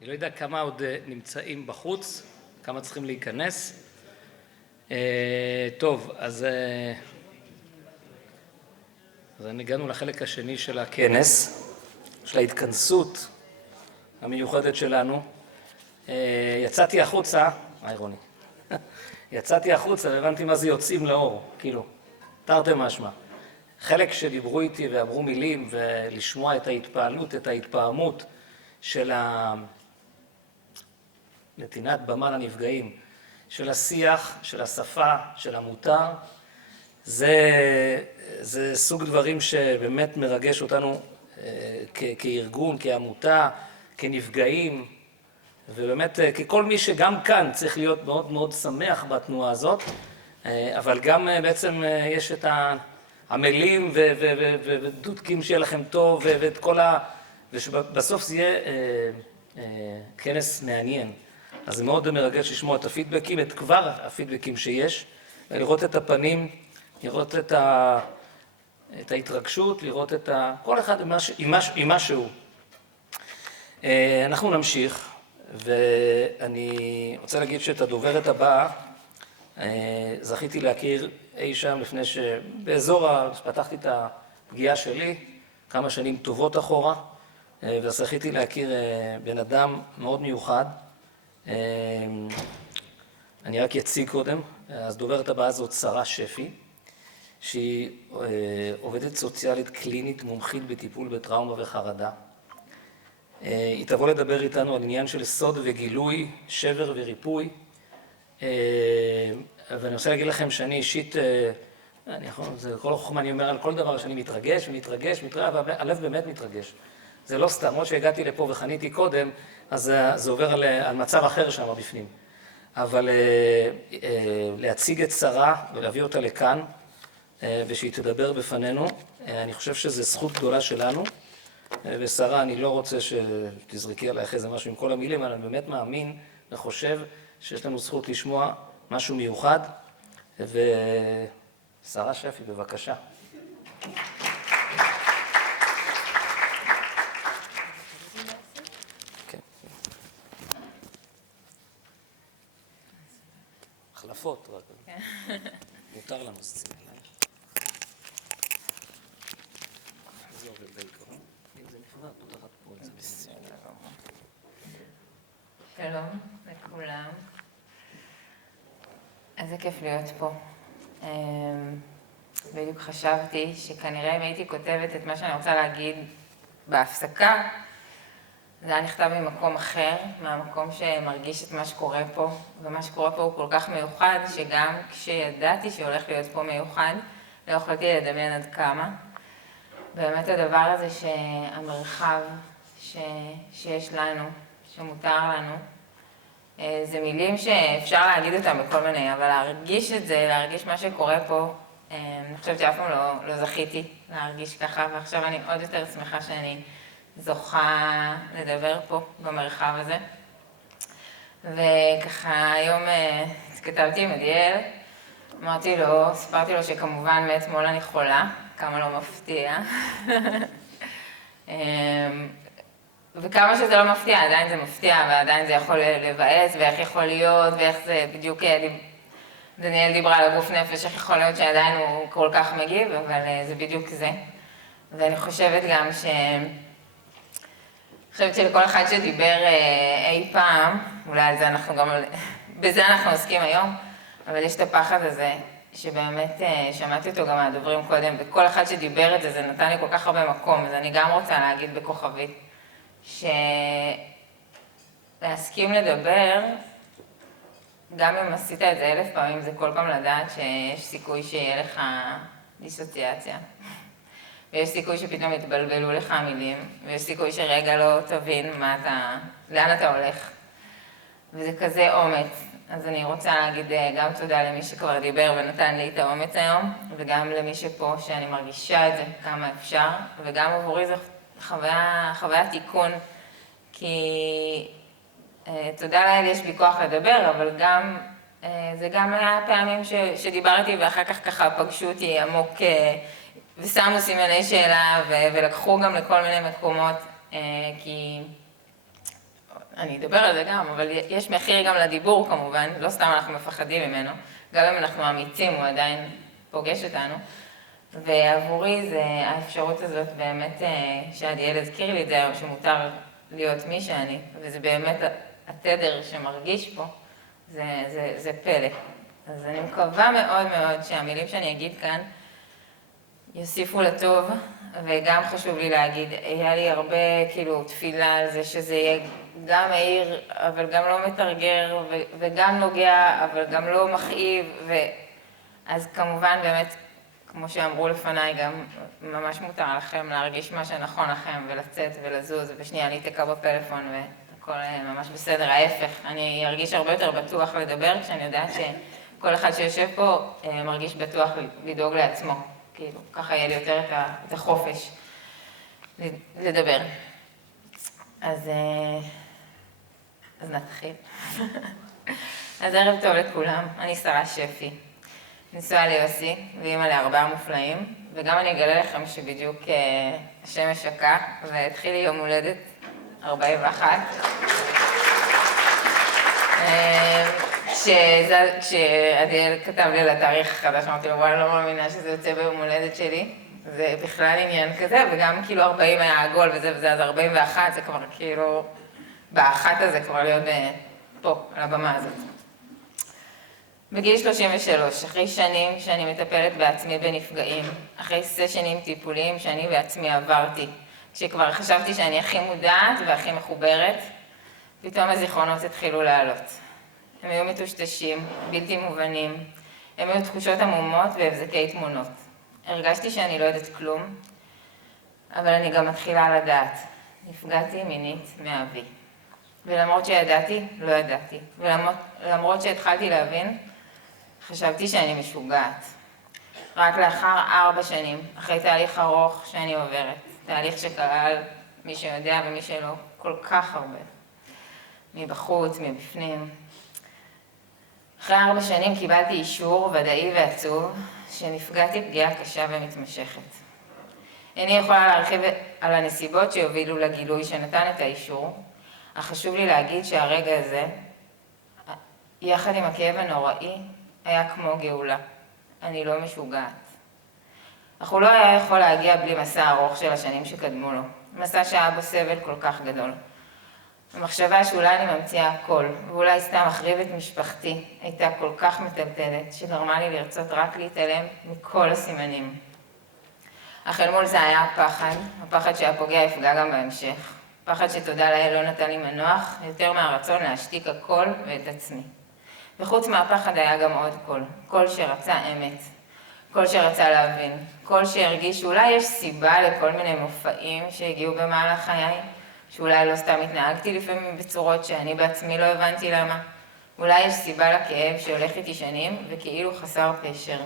אני לא יודע כמה עוד נמצאים בחוץ, כמה צריכים להיכנס. טוב, אז הגענו לחלק השני של הכנס, של ההתכנסות המיוחדת שלנו. יצאתי החוצה, רוני, יצאתי החוצה והבנתי מה זה יוצאים לאור, כאילו, תרתי משמע. חלק שדיברו איתי ואמרו מילים ולשמוע את ההתפעלות, את ההתפעמות של נתינת במה לנפגעים, של השיח, של השפה, של המותר. זה סוג דברים שבאמת מרגש אותנו כארגון, כעמותה, כנפגעים, ובאמת ככל מי שגם כאן צריך להיות מאוד מאוד שמח בתנועה הזאת, אבל גם בעצם יש את המלים ודודקים שיהיה לכם טוב ואת כל ובסוף זה יהיה כנס מעניין. אז זה מאוד מרגש לשמוע את הפידבקים, את כבר הפידבקים שיש, לראות את הפנים, לראות את ההתרגשות, לראות את כל אחד עם משהו. אנחנו נמשיך, ואני רוצה להגיד שאת הדוברת הבאה זכיתי להכיר אי שם לפני פתחתי את הפגיעה שלי, כמה שנים טובות אחורה, וזכיתי להכיר בן אדם מאוד מיוחד. אני רק אציג קודם, אז דוברת הבאה זאת שרה שפי, שהיא עובדת סוציאלית קלינית מומחית בטיפול בטראומה וחרדה. היא תבוא לדבר איתנו על עניין של סוד וגילוי, שבר וריפוי. ואני רוצה להגיד לכם שאני אישית, זה כל חוכמה, אני אומר על כל דבר שאני מתרגש, אבל הלב באמת מתרגש. זה לא סתם, עוד שהגעתי לפה וחניתי קודם, אז זה עובר על מצב אחר שם בפנים. אבל להציג את שרה ולהביא אותה לכאן, ושהיא תדבר בפנינו, אני חושב שזו זכות גדולה שלנו. ושרה, אני לא רוצה שתזרקי עליי אחרי זה משהו עם כל המילים, אבל אני באמת מאמין וחושב שיש לנו זכות לשמוע משהו מיוחד. ושרה שפי, בבקשה. החלפות רק. מותר לנו סצינה. זה עובד בעיקרון. אם זה נפרד, פותחת פה את זה בסדר. שלום לכולם. איזה כיף להיות פה. בדיוק חשבתי שכנראה אם הייתי כותבת את מה שאני רוצה להגיד בהפסקה, זה היה נכתב ממקום אחר, מהמקום שמרגיש את מה שקורה פה, ומה שקורה פה הוא כל כך מיוחד, שגם כשידעתי שהולך להיות פה מיוחד, לא יכולתי לדמיין עד כמה. באמת הדבר הזה שהמרחב שיש לנו, שמותר לנו, זה מילים שאפשר להגיד אותם בכל מיני, אבל להרגיש את זה, להרגיש מה שקורה פה, אני חושבת שאף פעם לא זכיתי להרגיש ככה, ועכשיו אני עוד יותר שמחה שאני זוכה לדבר פה במרחב הזה. וככה היום התכתבתי עם עדיאל, סיפרתי לו שכמובן מאתמול אני חולה, כמה לא מפתיע. וכמה שזה לא מפתיע, עדיין זה מפתיע, ועדיין זה יכול לבאס, ואיך יכול להיות, ואיך זה בדיוק, דניאל דיברה על הגוף נפש, איך יכול להיות שעדיין הוא כל כך מגיב, אבל זה בדיוק זה. ואני חושבת גם חושבת שלכל אחד שדיבר אי פעם, אולי על זה בזה אנחנו עוסקים היום, אבל יש את הפחד הזה, שבאמת שמעתי אותו גם מהדוברים קודם, וכל אחד שדיבר את זה, זה נתן לי כל כך הרבה מקום, אז אני גם רוצה להגיד בכוכבית, להסכים לדבר, גם אם עשית את זה 1000 פעמים, זה כל פעם לדעת שיש סיכוי שיהיה לך דיסוציאציה. ויש סיכוי שפתאום יתבלבלו לך המילים, ויש סיכוי שרגע לא תבין לאן אתה הולך. וזה כזה אומץ. אז אני רוצה להגיד גם תודה למי שכבר דיבר ונתן לי את האומץ היום, וגם למי שפה שאני מרגישה את זה כמה אפשר, וגם עבורי זו חוויה תיקון, כי תודה לאל יש לי כוח לדבר, אבל גם, זה גם היה פעמים שדיברתי ואחר כך ככה פגשו אותי עמוק ושמו סימני שאלה ולקחו גם לכל מיני מקומות, כי אני אדבר על זה גם, אבל יש מחיר גם לדיבור כמובן, לא סתם אנחנו מפחדים ממנו, גם אם אנחנו אמיצים הוא עדיין פוגש אותנו. ועבורי זה האפשרות הזאת באמת, שעדיאל הזכיר לי את זה היום, שמותר להיות מי שאני, וזה באמת התדר שמרגיש פה, זה פלא. אז אני מקווה מאוד מאוד שהמילים שאני אגיד כאן יוסיפו לטוב, וגם חשוב לי להגיד, היה לי הרבה כאילו תפילה על זה שזה יהיה גם מהיר, אבל גם לא מתרגר, וגם נוגע, אבל גם לא מכאיב, אז כמובן באמת, כמו שאמרו לפניי, גם ממש מותר לכם להרגיש מה שנכון לכם, ולצאת ולזוז, ושנייה להיתקע בפלאפון, והכל ממש בסדר, ההפך. אני ארגיש הרבה יותר בטוח לדבר, כשאני יודעת שכל אחד שיושב פה מרגיש בטוח לדאוג לעצמו. כאילו, ככה יהיה לי יותר את החופש לדבר. אז נתחיל. אז ערב טוב לכולם, אני שרה שפי, נשואה ליוסי ואימא לארבעה מופלאים, וגם אני אגלה לכם שבדיוק השמש שקע והתחיל לי יום הולדת 41. כשעדיאל כתב לי על התאריך החדש, אמרתי לו, וואלה, לא מאמינה שזה יוצא ביום הולדת שלי. זה בכלל עניין כזה, וגם כאילו 40 היה עגול וזה, אז 41 זה כבר כאילו, באחת הזה כבר להיות פה, על הבמה הזאת. בגיל 33, אחרי שנים שאני מטפלת בעצמי בנפגעים, אחרי סשנים טיפוליים שאני בעצמי עברתי, כשכבר חשבתי שאני הכי מודעת והכי מחוברת, פתאום הזיכרונות התחילו לעלות. הם היו מטושטשים, בלתי מובנים, הם היו תחושות עמומות והבזקי תמונות. הרגשתי שאני לא יודעת כלום, אבל אני גם מתחילה לדעת. נפגעתי מינית מאבי. ולמרות שידעתי, לא ידעתי. ולמרות שהתחלתי להבין, חשבתי שאני משוגעת. רק לאחר 4 שנים, אחרי תהליך ארוך שאני עוברת, תהליך שכלל מי שיודע ומי שלא, כל כך הרבה. מבחוץ, מבפנים. אחרי 4 שנים קיבלתי אישור ודאי ועצוב שנפגעתי פגיעה קשה ומתמשכת. איני יכולה להרחיב על הנסיבות שהובילו לגילוי שנתן את האישור, אך חשוב לי להגיד שהרגע הזה, יחד עם הכאב הנוראי, היה כמו גאולה. אני לא משוגעת. אך הוא לא היה יכול להגיע בלי מסע ארוך של השנים שקדמו לו. מסע שהיה בו סבל כל כך גדול. המחשבה שאולי אני ממציאה הכל, ואולי סתם אחריב את משפחתי, הייתה כל כך מטלטלת, שגרמה לי לרצות רק להתעלם מכל הסימנים. אך אל מול זה היה הפחד שהפוגע יפגע גם בהמשך. פחד שתודה לאל לא נתן לי מנוח, יותר מהרצון להשתיק הכל ואת עצמי. וחוץ מהפחד היה גם עוד קול שרצה אמת, קול שרצה להבין, קול שהרגיש שאולי יש סיבה לכל מיני מופעים שהגיעו במהלך חיי, שאולי לא סתם התנהגתי לפעמים בצורות שאני בעצמי לא הבנתי למה. אולי יש סיבה לכאב שהולך איתי שנים וכאילו חסר פשר.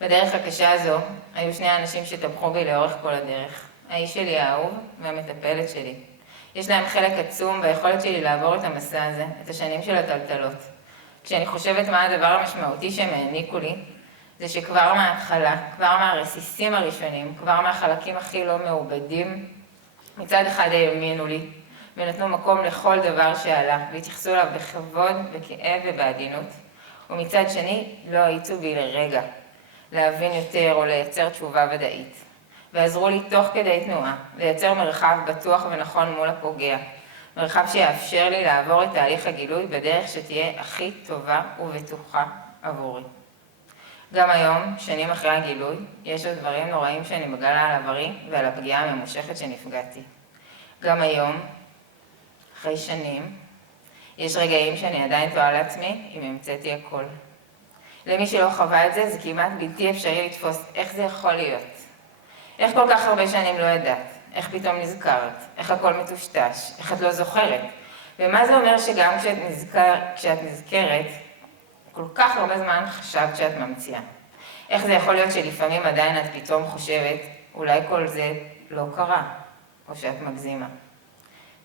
בדרך הקשה הזו היו 2 אנשים שתמכו בי לאורך כל הדרך. האיש שלי האהוב והמטפלת שלי. יש להם חלק עצום ביכולת שלי לעבור את המסע הזה, את השנים של הטלטלות. כשאני חושבת מה הדבר המשמעותי שהם העניקו לי, זה שכבר מההתחלה, כבר מהרסיסים הראשונים, כבר מהחלקים הכי לא מעובדים, מצד אחד האמינו לי, ונתנו מקום לכל דבר שעלה, והתייחסו אליו בכבוד, בכאב ובעדינות, ומצד שני לא האיצו בי לרגע, להבין יותר או לייצר תשובה ודאית. ועזרו לי תוך כדי תנועה, לייצר מרחב בטוח ונכון מול הפוגע, מרחב שיאפשר לי לעבור את תהליך הגילוי בדרך שתהיה הכי טובה ובטוחה עבורי. גם היום, שנים אחרי הגילוי, יש עוד דברים נוראים שאני מגלה על עברי ועל הפגיעה הממושכת שנפגעתי. גם היום, אחרי שנים, יש רגעים שאני עדיין תוהה לעצמי אם המצאתי הכל. למי שלא חווה את זה, זה כמעט בלתי אפשרי לתפוס איך זה יכול להיות. איך כל כך הרבה שנים לא ידעת? איך פתאום נזכרת? איך הכל מטושטש? איך את לא זוכרת? ומה זה אומר שגם כשאת נזכרת, כל כך הרבה זמן חשבת שאת ממציאה? איך זה יכול להיות שלפעמים עדיין את פתאום חושבת, אולי כל זה לא קרה, או שאת מגזימה?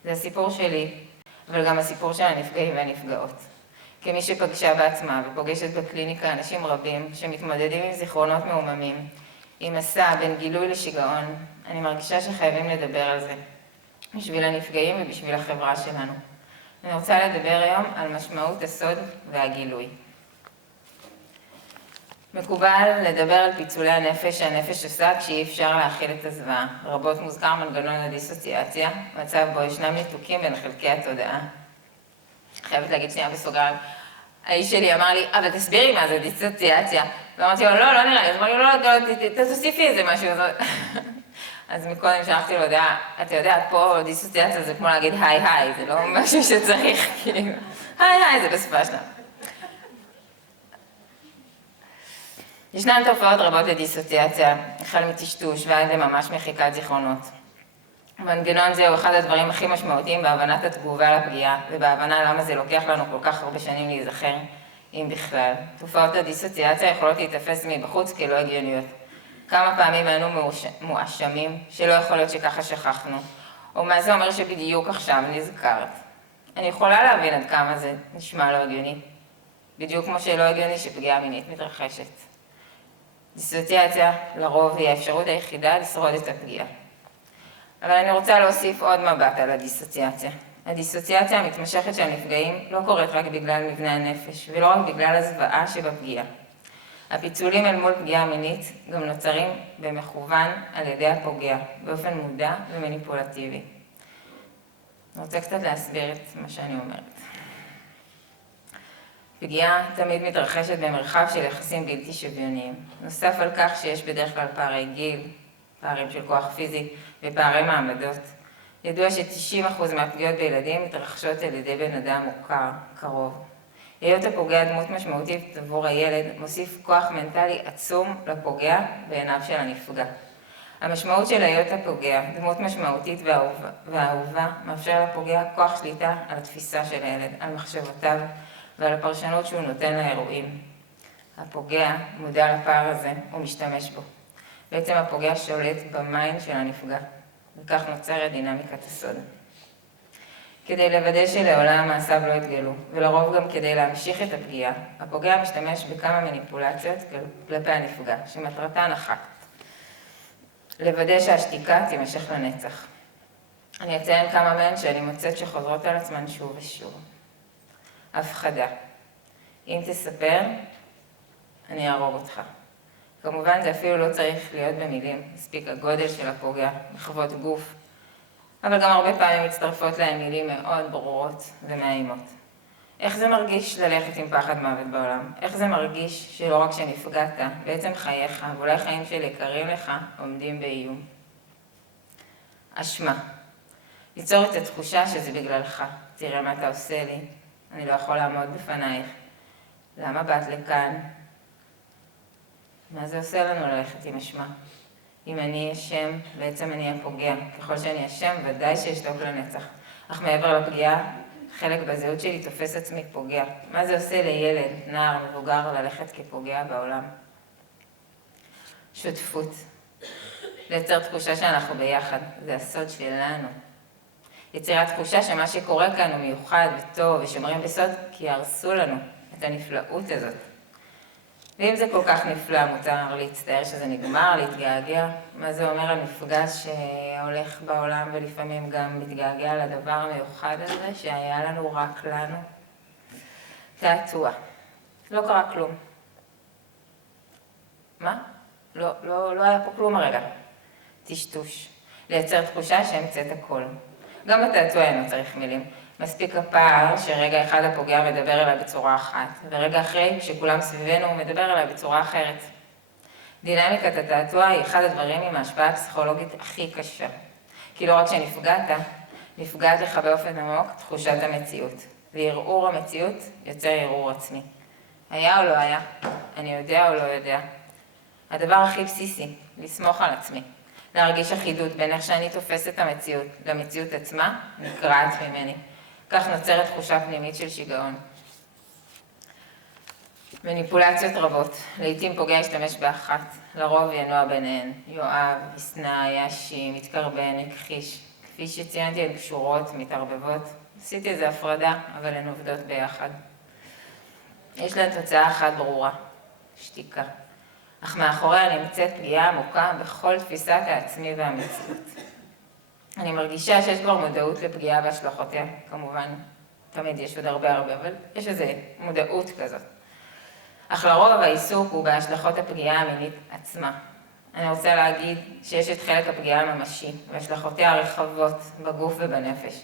זה הסיפור שלי, אבל גם הסיפור של הנפגעים והנפגעות. כמי שפגשה בעצמה ופוגשת בקליניקה אנשים רבים שמתמודדים עם זיכרונות מעוממים, עם מסע בין גילוי לשיגעון, אני מרגישה שחייבים לדבר על זה. בשביל הנפגעים ובשביל החברה שלנו. אני רוצה לדבר היום על משמעות הסוד והגילוי. מקובל לדבר על פיצולי הנפש שהנפש עושה כשאי אפשר להכיל את הזוועה. רבות מוזכר מנגנון הדיסוציאציה, מצב בו ישנם ניתוקים בין חלקי התודעה. חייבת להגיד שנייה בסוגריים. האיש שלי אמר לי, אבל תסבירי מה זה דיסוציאציה. ואמרתי לו, לא נראה לי. אז אמר לי, לא, תוסיפי איזה משהו. אז מקודם שלחתי לו הודעה, אתה יודע, פה דיסוציאציה זה כמו להגיד היי, זה לא משהו שצריך, כאילו, היי, זה בשפה שלנו. ישנן תופעות רבות לדיסוציאציה, החל מטשטוש ועד לממש מחיקת זיכרונות. מנגנון זה הוא אחד הדברים הכי משמעותיים בהבנת התגובה לפגיעה, ובהבנה למה זה לוקח לנו כל כך הרבה שנים להיזכר, אם בכלל. תופעות הדיסוציאציה יכולות להתאפס מבחוץ כלא הגיוניות. כמה פעמים היינו מואשמים שלא יכול להיות שככה שכחנו, או מה זה אומר שבדיוק עכשיו נזכרת. אני יכולה להבין עד כמה זה נשמע לא הגיוני, בדיוק כמו שלא הגיוני שפגיעה מינית מתרחשת. דיסוציאציה לרוב היא האפשרות היחידה לשרוד את הפגיעה. אבל אני רוצה להוסיף עוד מבט על הדיסוציאציה. הדיסוציאציה המתמשכת של הנפגעים לא קורית רק בגלל מבנה הנפש, ולא רק בגלל הזוועה שבפגיעה. הפיצולים אל מול פגיעה מינית גם נוצרים במכוון על ידי הפוגע, באופן מודע ומניפולטיבי. אני רוצה קצת להסביר את מה שאני אומרת. פגיעה תמיד מתרחשת במרחב של יחסים בלתי שוויוניים. נוסף על כך שיש בדרך כלל פערי גיל, פערים של כוח פיזי ופערי מעמדות. ידוע ש90% מהפגיעות בילדים מתרחשות על ידי בן אדם מוכר, קרוב. היות הפוגע דמות משמעותית עבור הילד מוסיף כוח מנטלי עצום לפוגע בעיניו של הנפגע. המשמעות של היות הפוגע, דמות משמעותית והאהובה, מאפשר לפוגע כוח שליטה על התפיסה של הילד, על מחשבותיו ועל הפרשנות שהוא נותן לאירועים. הפוגע מודע לפער הזה ומשתמש בו. בעצם הפוגע שולט במיינד של הנפגע, וכך נוצרת דינמיקת הסוד. כדי לוודא שלעולם מעשיו לא יתגלו, ולרוב גם כדי להמשיך את הפגיעה, הפוגע משתמש בכמה מניפולציות כלפי הנפגע, שמטרתן אחת. לוודא שהשתיקה תימשך לנצח. אני אציין כמה מהן שאני מוצאת שחוזרות על עצמן שוב ושוב. הפחדה. אם תספר, אני אהרוג אותך. כמובן זה אפילו לא צריך להיות במילים, מספיק הגודל של הפוגע, מחוות גוף, אבל גם הרבה פעמים מצטרפות להם מילים מאוד ברורות ומאיימות. איך זה מרגיש ללכת עם פחד מוות בעולם? איך זה מרגיש שלא רק שנפגעת, בעצם חייך, ואולי חיים של יקרים לך, עומדים באיום? אשמה. ליצור את התחושה שזה בגללך. תראה מה אתה עושה לי, אני לא יכול לעמוד בפנייך. למה באת לכאן? מה זה עושה לנו ללכת עם אשמה? אם אני אשם, בעצם אני הפוגע. ככל שאני אשם, ודאי שאשתוק לנצח. אך מעבר לפגיעה, חלק בזהות שלי תופס עצמי פוגע. מה זה עושה לילד, נער, מבוגר, ללכת כפוגע בעולם? שותפות. לייצר תחושה שאנחנו ביחד. זה הסוד שלנו. יצירת תחושה שמה שקורה כאן הוא מיוחד וטוב ושומרים בסוד, כי הרסו לנו את הנפלאות הזאת. ואם זה כל כך נפלא, מותר להצטער שזה נגמר, להתגעגע. מה זה אומר על מפגש שהולך בעולם ולפעמים גם מתגעגע לדבר המיוחד הזה שהיה לנו רק לנו? תעתוע. לא קרה כלום. מה? לא היה פה כלום הרגע. טשטוש. לייצר תחושה שהמצאת הכל. גם בתעתוע אינו צריך מילים. מספיק הפער שרגע אחד הפוגע מדבר אליי בצורה אחת, ורגע אחרי שכולם סביבנו הוא מדבר אליי בצורה אחרת. דינמיקת התעתוע היא אחד הדברים עם ההשפעה הפסיכולוגית הכי קשה. כי לא רק נפגעת לך באופן עמוק תחושת המציאות, וערעור המציאות יוצר ערעור עצמי. היה או לא היה? אני יודע או לא יודע? הדבר הכי בסיסי, לסמוך על עצמי. להרגיש אחידות בין איך שאני תופסת את המציאות למציאות עצמה, נקרעת ממני. כך נוצרת תחושה פנימית של שיגעון. מניפולציות רבות, לעתים פוגע ישתמש באחת, לרוב ינוע ביניהן, יואב, ישנא, יאשים, מתקרבן, יכחיש. כפי שציינתי, הן קשורות, מתערבבות. עשיתי איזו הפרדה, אבל הן עובדות ביחד. יש להן תוצאה אחת ברורה, שתיקה. אך מאחוריה נמצאת פגיעה עמוקה בכל תפיסת העצמי והמציאות. אני מרגישה שיש כבר מודעות לפגיעה והשלכותיה, כמובן, תמיד יש עוד הרבה, אבל יש איזו מודעות כזאת. אך לרוב העיסוק הוא בהשלכות הפגיעה המינית עצמה. אני רוצה להגיד שיש את חלק הפגיעה הממשי והשלכותיה הרחבות בגוף ובנפש.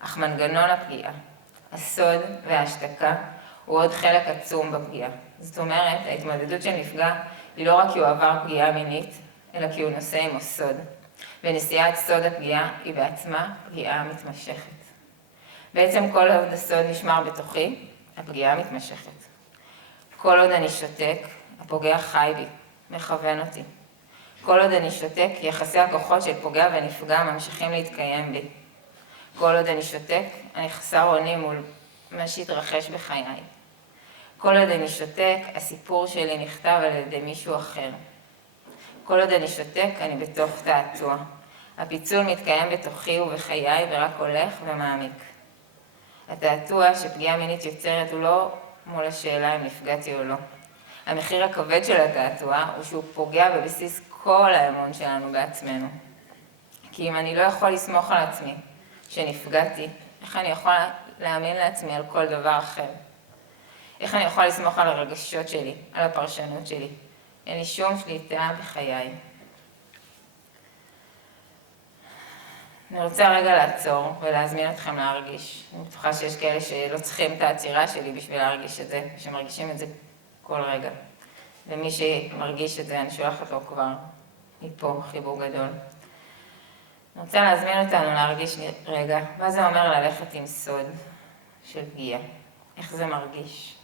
אך מנגנון הפגיעה, הסוד וההשתקה הוא עוד חלק עצום בפגיעה. זאת אומרת, ההתמודדות של נפגע היא לא רק כי הוא עבר פגיעה מינית, אלא כי הוא נושא עם הסוד. ונשיאת סוד הפגיעה היא בעצמה פגיעה מתמשכת. בעצם כל עוד הסוד נשמר בתוכי, הפגיעה מתמשכת. כל עוד אני שותק, הפוגע חי בי, מכוון אותי. כל עוד אני שותק, יחסי הכוחות של פוגע ונפגע ממשיכים להתקיים בי. כל עוד אני שותק, אני חסר אונים מול מה שהתרחש בחיי. כל עוד אני שותק, הסיפור שלי נכתב על ידי מישהו אחר. כל עוד אני שותק, אני בתוך תעתוע. הפיצול מתקיים בתוכי ובחיי ורק הולך ומעמיק. התעתוע שפגיעה מינית יוצרת הוא לא מול השאלה אם נפגעתי או לא. המחיר הכבד של התעתוע הוא שהוא פוגע בבסיס כל האמון שלנו בעצמנו. כי אם אני לא יכול לסמוך על עצמי שנפגעתי, איך אני יכול להאמין לעצמי על כל דבר אחר? איך אני יכול לסמוך על הרגשות שלי, על הפרשנות שלי? אין לי שום שליטה בחיי. אני רוצה רגע לעצור ולהזמין אתכם להרגיש. אני בטוחה שיש כאלה שלא צריכים את העצירה שלי בשביל להרגיש את זה, שמרגישים את זה כל רגע. ומי שמרגיש את זה, אני שולחת לו כבר מפה חיבור גדול. אני רוצה להזמין אותנו להרגיש רגע, מה זה אומר ללכת עם סוד של פגיעה? איך זה מרגיש?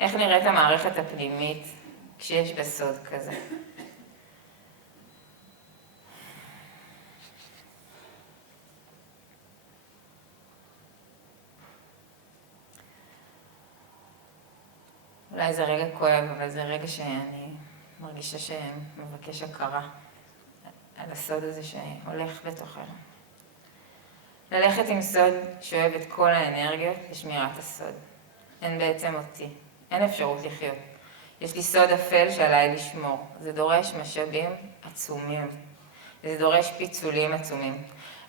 איך נראית המערכת הפנימית כשיש בסוד כזה? אולי זה רגע כואב, אבל זה רגע שאני מרגישה שמבקש הכרה על הסוד הזה שהולך בתוכנו. ללכת עם סוד שואב את כל האנרגיות לשמירת הסוד. אין בעצם אותי, אין אפשרות לחיות. יש לי סוד אפל שעליי לשמור. זה דורש משאבים עצומים. זה דורש פיצולים עצומים.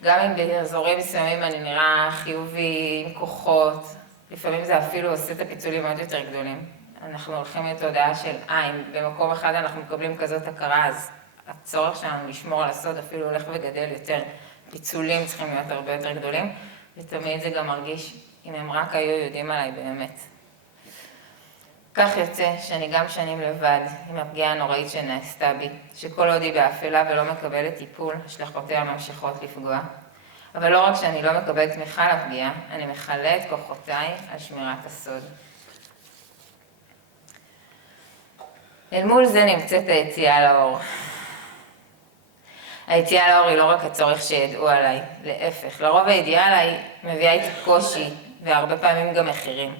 גם אם באזורים מסוימים אני נראה חיובי, עם כוחות, לפעמים זה אפילו עושה את הפיצולים עוד יותר גדולים. אנחנו הולכים לתודעה של עין, במקום אחד אנחנו מקבלים כזאת הכרה, אז הצורך שלנו לשמור על הסוד אפילו הולך וגדל יותר. פיצולים צריכים להיות הרבה יותר גדולים, ותמיד זה גם מרגיש אם הם רק היו יודעים עליי באמת. כך יוצא שאני גם שנים לבד עם הפגיעה הנוראית שנעשתה בי, שכל עוד היא באפלה ולא מקבלת טיפול, השלכותיה ממשיכות לפגוע. אבל לא רק שאני לא מקבלת תמיכה לפגיעה, אני מכלה את כוחותיי על שמירת הסוד. אל מול זה נמצאת היציאה לאור. היציאה לאור היא לא רק הצורך שידעו עליי, להפך. לרוב הידיעה עליי מביאה איתי קושי והרבה פעמים גם מחירים.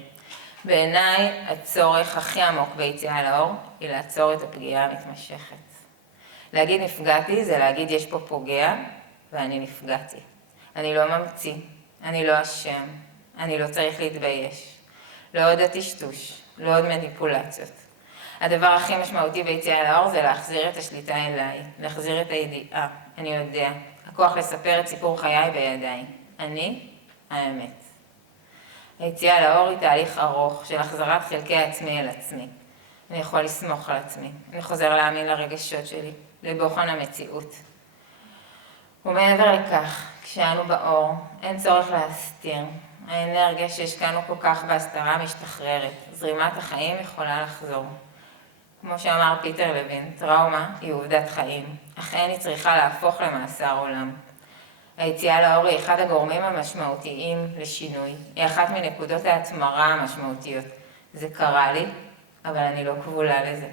בעיניי הצורך הכי עמוק ביציאה לאור היא לעצור את הפגיעה המתמשכת. להגיד נפגעתי זה להגיד יש פה פוגע ואני נפגעתי. אני לא ממציא, אני לא אשם, אני לא צריך להתבייש. לא עוד הטשטוש, לא עוד מניפולציות. הדבר הכי משמעותי ביציאה לאור זה להחזיר את השליטה אליי, להחזיר את הידיעה. אני יודע, הכוח לספר את סיפור חיי בידיי. אני האמת. היציאה לאור היא תהליך ארוך של החזרת חלקי עצמי אל עצמי. אני יכול לסמוך על עצמי, אני חוזר להאמין לרגשות שלי, לבוחן המציאות. ומעבר לכך, כשאנו באור, אין צורך להסתיר. האנרגיה שהשקענו כל כך בהסתרה משתחררת, זרימת החיים יכולה לחזור. כמו שאמר פיטר לוין, טראומה היא עובדת חיים, אך אין היא צריכה להפוך למאסר עולם. היציאה לאור היא אחד הגורמים המשמעותיים לשינוי, היא אחת מנקודות ההתמרה המשמעותיות. זה קרה לי, אבל אני לא כבולה לזה.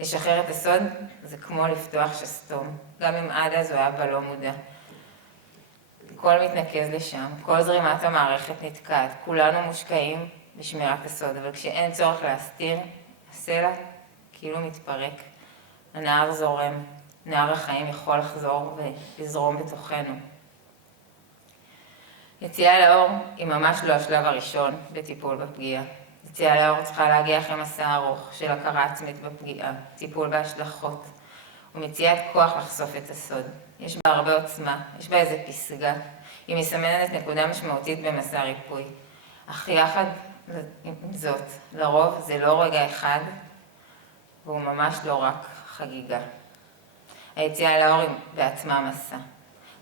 לשחרר את הסוד זה כמו לפתוח שסתום, גם אם עד אז הוא היה בלא מודע. הכל מתנקז לשם, כל זרימת המערכת נתקעת, כולנו מושקעים בשמירת הסוד, אבל כשאין צורך להסתיר, הסלע כאילו מתפרק. הנהר זורם, נהר החיים יכול לחזור ולזרום בתוכנו. יציאה לאור היא ממש לא השלב הראשון בטיפול בפגיעה. יציאה לאור צריכה להגיע אחרי מסע ארוך של הכרה עצמית בפגיעה, טיפול בהשלכות. ומציאת כוח לחשוף את הסוד. יש בה הרבה עוצמה, יש בה איזה פסגה. היא מסמנת נקודה משמעותית במסע ריפוי. אך יחד עם זאת, לרוב זה לא רגע אחד, והוא ממש לא רק חגיגה. היציאה לאור היא בעצמה מסע.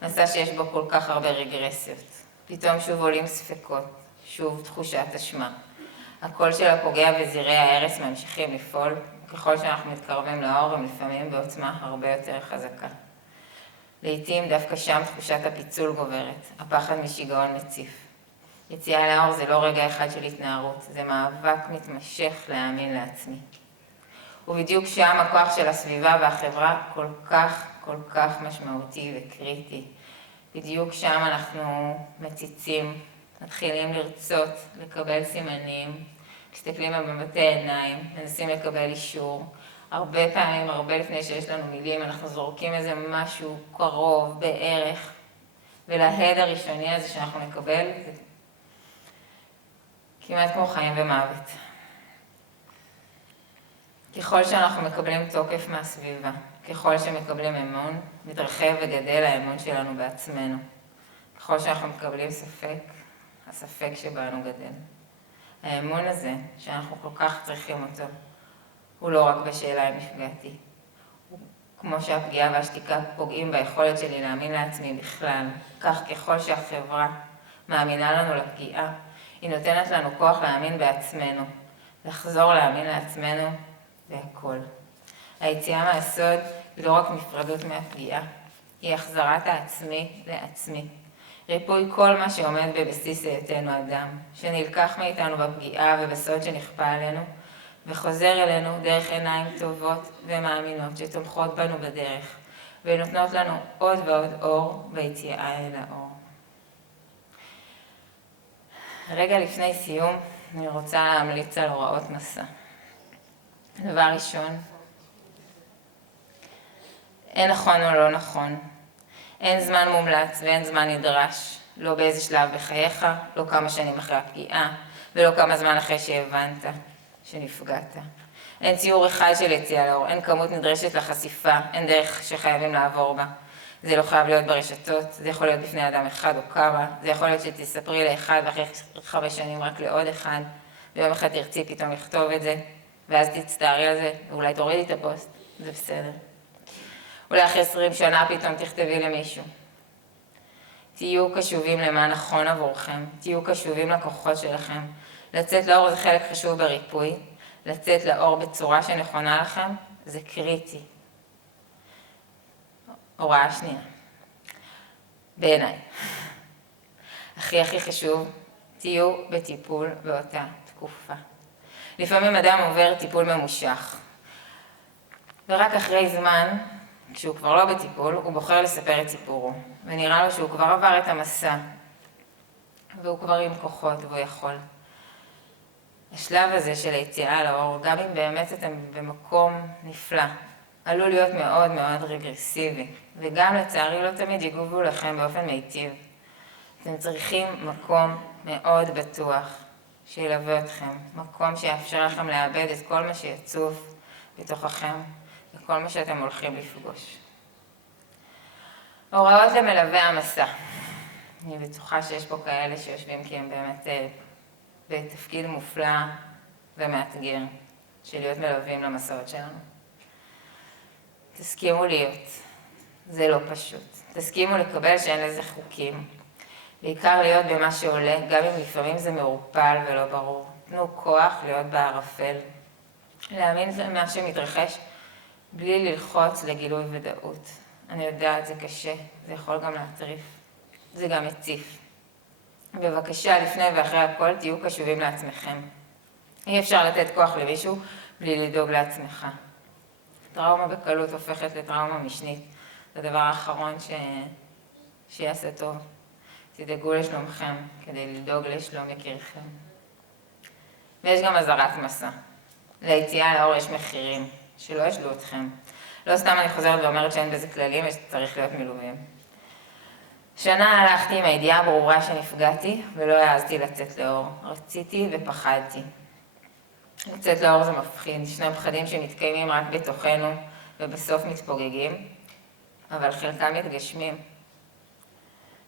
מסע שיש בו כל כך הרבה רגרסיות. פתאום שוב עולים ספקות, שוב תחושת אשמה. הקול של הפוגע בזירי ההרס ממשיכים לפעול, וככל שאנחנו מתקרבים לאור הם לפעמים בעוצמה הרבה יותר חזקה. לעתים דווקא שם תחושת הפיצול גוברת, הפחד משיגעון מציף. יציאה לאור זה לא רגע אחד של התנערות, זה מאבק מתמשך להאמין לעצמי. ובדיוק שם הכוח של הסביבה והחברה כל כך משמעותי וקריטי. בדיוק שם אנחנו מציצים, מתחילים לרצות, לקבל סימנים, מסתכלים במבטי עיניים, מנסים לקבל אישור. הרבה פעמים, הרבה לפני שיש לנו מילים, אנחנו זורקים איזה משהו קרוב, בערך, ולהד הראשוני הזה שאנחנו נקבל, זה כמעט כמו חיים ומוות. ככל שאנחנו מקבלים תוקף מהסביבה, ככל שמקבלים אמון, מתרחב וגדל האמון שלנו בעצמנו. ככל שאנחנו מקבלים ספק, הספק שבנו גדל. האמון הזה, שאנחנו כל כך צריכים אותו, הוא לא רק בשאלה אם נפגעתי. כמו שהפגיעה והשתיקה פוגעים ביכולת שלי להאמין לעצמי בכלל, כך ככל שהחברה מאמינה לנו לפגיעה, היא נותנת לנו כוח להאמין בעצמנו, לחזור להאמין לעצמנו והכל. היציאה מהסוד היא לא רק נפרדות מהפגיעה, היא החזרת העצמי לעצמי. ריפוי כל מה שעומד בבסיס היותנו אדם, שנלקח מאיתנו בפגיעה ובסוד שנכפה עלינו, וחוזר אלינו דרך עיניים טובות ומאמינות שתומכות בנו בדרך, ונותנות לנו עוד ועוד אור ביציאה אל האור. רגע לפני סיום, אני רוצה להמליץ על הוראות מסע. דבר ראשון, אין נכון או לא נכון. אין זמן מומלץ ואין זמן נדרש. לא באיזה שלב בחייך, לא כמה שנים אחרי הפגיעה, ולא כמה זמן אחרי שהבנת שנפגעת. אין ציור אחד של יציאה לאור, אין כמות נדרשת לחשיפה, אין דרך שחייבים לעבור בה. זה לא חייב להיות ברשתות, זה יכול להיות בפני אדם אחד או כמה, זה יכול להיות שתספרי לאחד ואחרי 5 שנים רק לעוד אחד, ויום אחד תרצי פתאום לכתוב את זה, ואז תצטערי על זה, ואולי תורידי את הפוסט, זה בסדר. אולי אחרי 20 שנה פתאום תכתבי למישהו. תהיו קשובים למה נכון עבורכם, תהיו קשובים לכוחות שלכם. לצאת לאור זה חלק חשוב בריפוי, לצאת לאור בצורה שנכונה לכם, זה קריטי. הוראה שנייה. בעיניי. הכי חשוב, תהיו בטיפול באותה תקופה. לפעמים אדם עובר טיפול ממושך, ורק אחרי זמן, כשהוא כבר לא בטיפול, הוא בוחר לספר את סיפורו, ונראה לו שהוא כבר עבר את המסע, והוא כבר עם כוחות והוא יכול. השלב הזה של היציאה לאור, גם אם באמת אתם במקום נפלא, עלול להיות מאוד מאוד רגרסיבי, וגם לצערי לא תמיד יגובו לכם באופן מיטיב. אתם צריכים מקום מאוד בטוח שילווה אתכם, מקום שיאפשר לכם לאבד את כל מה שיצוף בתוככם, וכל מה שאתם הולכים לפגוש. הוראות למלווה המסע. אני בטוחה שיש פה כאלה שיושבים כי הם באמת בתפקיד מופלא ומאתגר של להיות מלווים למסעות שלנו. תסכימו להיות, זה לא פשוט. תסכימו לקבל שאין לזה חוקים. בעיקר להיות במה שעולה, גם אם לפעמים זה מעורפל ולא ברור. תנו כוח להיות בערפל. להאמין במה שמתרחש בלי ללחוץ לגילוי ודאות. אני יודעת, זה קשה, זה יכול גם להטריף. זה גם מציף. בבקשה, לפני ואחרי הכל, תהיו קשובים לעצמכם. אי אפשר לתת כוח למישהו בלי לדאוג לעצמך. טראומה בקלות הופכת לטראומה משנית. זה הדבר האחרון שיעשה טוב. תדאגו לשלומכם כדי לדאוג לשלום יקירכם. ויש גם אזהרת מסע. ליציאה לאור יש מחירים, שלא ישלו אתכם. לא סתם אני חוזרת ואומרת שאין בזה כללים, שצריך להיות מלווים. שנה הלכתי עם הידיעה הברורה שנפגעתי, ולא העזתי לצאת לאור. רציתי ופחדתי. לצאת לאור זה מפחיד, ישנם פחדים שמתקיימים רק בתוכנו, ובסוף מתפוגגים, אבל חלקם מתגשמים.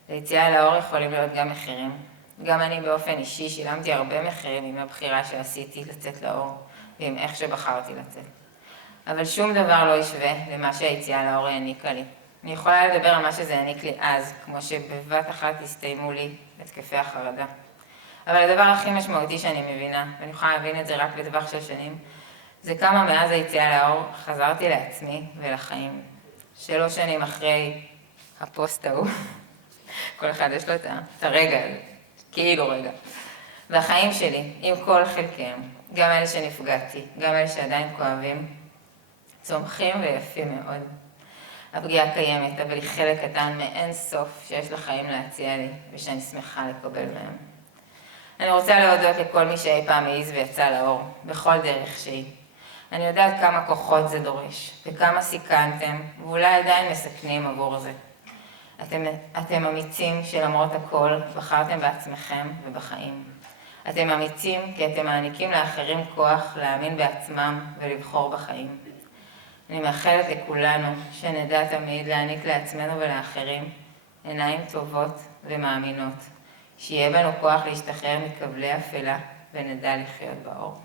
ליציאה לאור יכולים להיות גם מחירים. גם אני באופן אישי שילמתי הרבה מחירים עם הבחירה שעשיתי לצאת לאור, ועם איך שבחרתי לצאת. אבל שום דבר לא ישווה למה שהיציאה לאור העניקה לי. אני יכולה לדבר על מה שזה העניק לי אז, כמו שבבת אחת הסתיימו לי התקפי החרדה. אבל הדבר הכי משמעותי שאני מבינה, ואני יכולה להבין את זה רק בטווח של שנים, זה כמה מאז היציאה לאור חזרתי לעצמי ולחיים. 3 שנים אחרי הפוסט ההוא, כל אחד יש לו את הרגע הזה, כאילו רגע. והחיים שלי, עם כל חלקיהם, גם אלה שנפגעתי, גם אלה שעדיין כואבים, צומחים ויפים מאוד. הפגיעה קיימת, אבל היא חלק קטן מאין סוף שיש לחיים להציע לי, ושאני שמחה לקבל מהם. אני רוצה להודות לכל מי שאי פעם העיז ויצא לאור, בכל דרך שהיא. אני יודעת כמה כוחות זה דורש, וכמה סיכנתם, ואולי עדיין מסכנים עבור זה. אתם אמיצים שלמרות הכל בחרתם בעצמכם ובחיים. אתם אמיצים כי אתם מעניקים לאחרים כוח להאמין בעצמם ולבחור בחיים. אני מאחלת לכולנו שנדע תמיד להעניק לעצמנו ולאחרים עיניים טובות ומאמינות, שיהיה בנו כוח להשתחרר מכבלי אפלה ונדע לחיות באור.